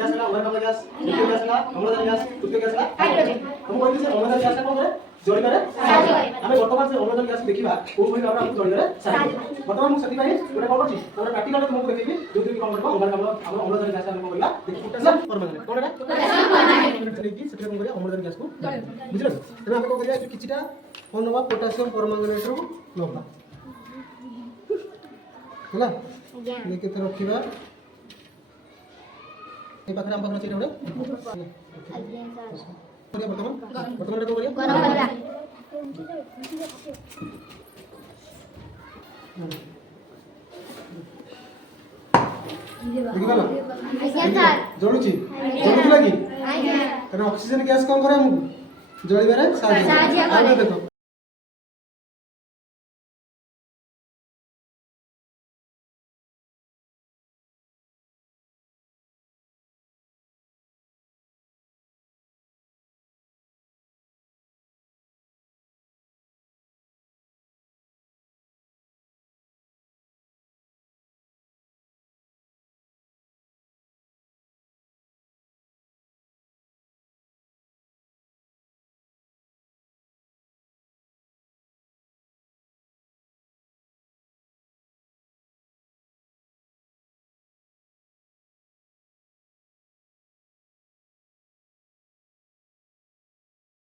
ଗ୍ୟାସ୍ ହେଲା ଉଭୟ ଗ୍ୟାସ୍, ଦ୍ୱିତୀୟ ଗ୍ୟାସ୍ ହେଲା ଅମ୍ଳଜାନ ଗ୍ୟାସ୍, ତୃତୀୟ ଗ୍ୟାସ୍ ହେଲା ହାଇଡ୍ରୋଜେନ। ମୁଁ କହିଲି ଯେ ଅମ୍ଳଜାନ ଗ୍ୟାସ୍ କଣ କରେ? ଜଳିବାରେ ସାହାଯ୍ୟ କରେ। ଆମେ ବର୍ତ୍ତମାନ ସେ ଅମ୍ଳଜାନ ଗ୍ୟାସ୍ ଦେଖିବା କୋଉ ଭଳି ଭାବରେ ଆମକୁ ଜଳିବାରେ ସାହାଯ୍ୟ କରେ। ବର୍ତ୍ତମାନ ମୁଁ ସେଥିପାଇଁ ଗୋଟେ କଣ କରୁଛି? ଗୋଟେ ପ୍ରାକ୍ଟିକାଲ ତୁମକୁ ଦେଖେଇବି ଯୋଉଥିରେ କି କଣ କରିବ ଅମ୍ଳଜାନ ଗ୍ୟାସ୍ ଆମେ କଣ କରିବା? ଦେଖି ପୋଟାସିୟମ ପରମାଙ୍ଗନେଟ୍ କଣ ଏଟା? ପୋଟାସିୟମ ପରମାଙ୍ଗନେଟ୍ ନେଇକି ସେଥିରେ କଣ କରିବା? ଅମ୍ଳଜାନ ଗ୍ୟାସ୍ କୁ ବୁଝିଲ? ତେଣୁ ଆମେ କଣ କରିବା? କିଛିଟା କଣ ନବା? ପୋଟାସିୟମ ପରମାଙ୍ଗନେଟ୍ ରୁ ନବା ହେଲା ନେଇକି କେତେ ରଖିବା? এই পাখরে আম পাখরে চিটা ওড়ে করিয়া বর্তমান বর্তমানটা কো করিয়া গরম করা देखिगला आज्ञा सर जळुची जळुची लागी आज्ञा कारण ऑक्सीजन गैस कोन करे हमकु जळिबारे साहाय्य देखो